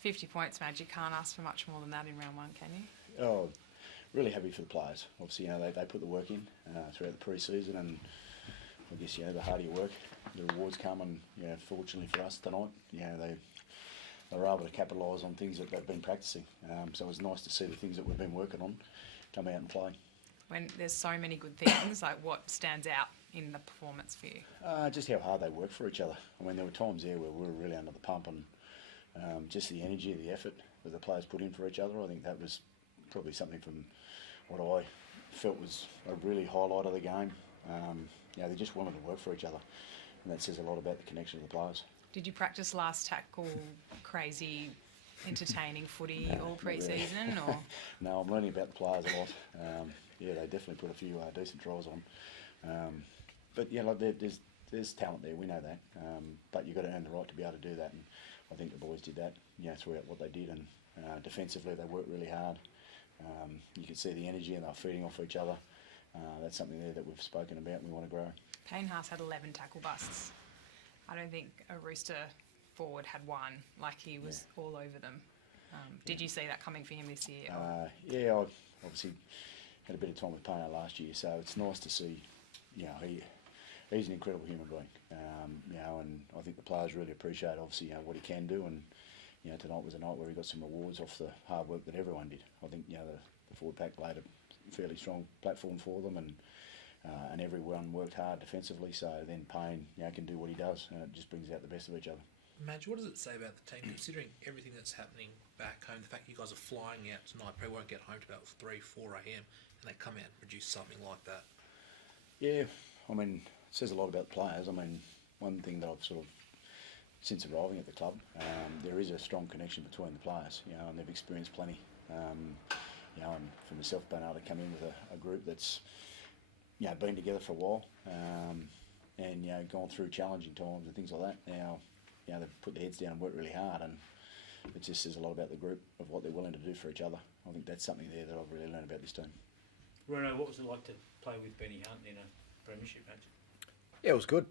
50 points, Madge. You can't ask for much more than that in round one, can you? Oh, really happy for the players. Obviously, they put the work in throughout the pre-season, and I guess the harder you work, the rewards come. And fortunately for us tonight, they were able to capitalise on things that they've been practicing. So it was nice to see the things that we've been working on come out and play. When there's so many good things, like what stands out in the performance for you? Just how hard they work for each other. I mean, there were times there where we were really under the pump, and just the energy, the effort that the players put in for each other. I think that was probably something from what I felt was a really highlight of the game. They just wanted to work for each other, and that says a lot about the connection of the players. Did you practice last tackle crazy, entertaining footy all pre-season? Really. Or No, I'm learning about the players a lot. They definitely put a few decent tries on. But there's talent there, we know that. But you've got to earn the right to be able to do that, and I think the boys did that throughout what they did. And defensively, they worked really hard. You could see the energy, and they're feeding off each other. That's something there that we've spoken about and we want to grow. Payne Haas had 11 tackle busts. I don't think a Rooster forward had one. Like, he was all over them. Did you see that coming for him this year? I obviously had a bit of time with Payne last year, so it's nice to see. He's an incredible human being. And I think the players really appreciate obviously what he can do. And tonight was a night where he got some rewards off the hard work that everyone did. I think the forward pack laid a fairly strong platform for them, and everyone worked hard defensively. So then Payne can do what he does, and it just brings out the best of each other. Madge, what does it say about the team, considering everything that's happening back home, the fact you guys are flying out tonight, probably won't get home to about 3, 4 a.m, and they come out and produce something like that? Yeah, I mean, it says a lot about the players. I mean, one thing that I've sort of, since arriving at the club, there is a strong connection between the players, and they've experienced plenty. And for myself, being able to come in with a group that's, been together for a while, and gone through challenging times and things like that. Now, they've put their heads down and worked really hard, and it just says a lot about the group, of what they're willing to do for each other. I think that's something there that I've really learned about this team. Reno, what was it like to play with Benny Hunt in a premiership match? Yeah, it was good.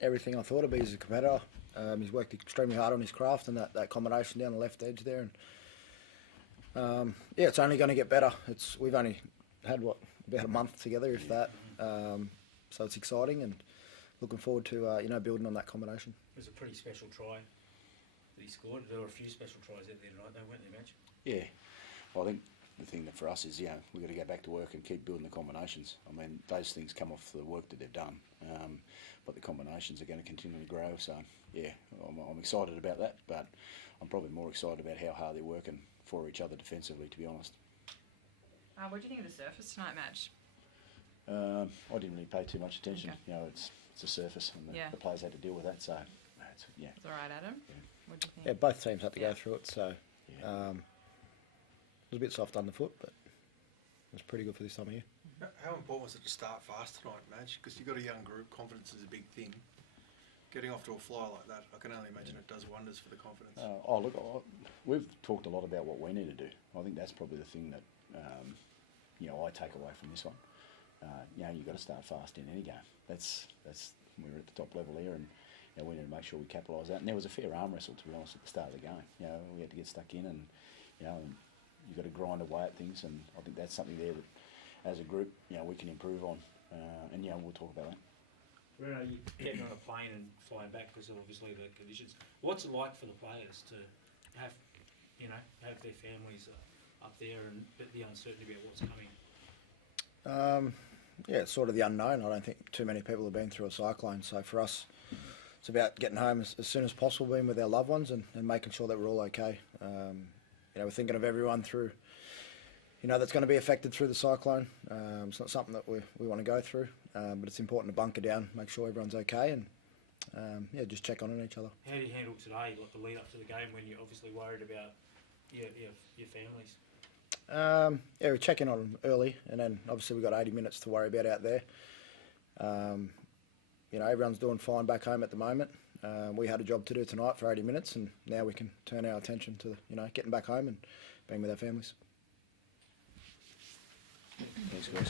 Everything I thought of him as a competitor. He's worked extremely hard on his craft, and that combination down the left edge there. And it's only going to get better. We've only had about a month together, if that. So it's exciting, and looking forward to building on that combination. It was a pretty special try that he scored. There were a few special tries out there tonight, weren't there, Madge? Yeah, well, I think the thing that for us is, we've got to go back to work and keep building the combinations. I mean, those things come off the work that they've done, but the combinations are going to continue to grow. So, I'm excited about that, but I'm probably more excited about how hard they're working for each other defensively, to be honest. What do you think of the surface tonight, Madge? I didn't really pay too much attention. Okay. It's a surface, and the players had to deal with that. So, It's all right, Adam. Yeah. What do you think? Yeah, both teams had to go through it, so it was a bit soft underfoot, but it was pretty good for this time of year. How important was it to start fast tonight, Madge? Because you've got a young group, confidence is a big thing. Getting off to a flyer like that, I can only imagine it does wonders for the confidence. We've talked a lot about what we need to do. I think that's probably the thing that I take away from this one. You've got to start fast in any game. That's we're at the top level here, and we need to make sure we capitalise that. And there was a fair arm wrestle, to be honest, at the start of the game. We had to get stuck in, and you've got to grind away at things. And I think that's something there that, as a group, we can improve on. And we'll talk about that. Reno, you getting on a plane and flying back because of obviously the conditions. What's it like for the players to have their families up there, and the uncertainty about what's coming? It's sort of the unknown. I don't think too many people have been through a cyclone. So for us, it's about getting home as soon as possible, being with our loved ones, and making sure that we're all okay. We're thinking of everyone through, that's going to be affected through the cyclone. It's not something that we want to go through, but it's important to bunker down, make sure everyone's okay, and just check on each other. How do you handle today, like the lead up to the game, when you're obviously worried about your families? We check in on them early, and then obviously we've got 80 minutes to worry about out there. Everyone's doing fine back home at the moment. We had a job to do tonight for 80 minutes, and now we can turn our attention to getting back home and being with our families. Thanks, guys.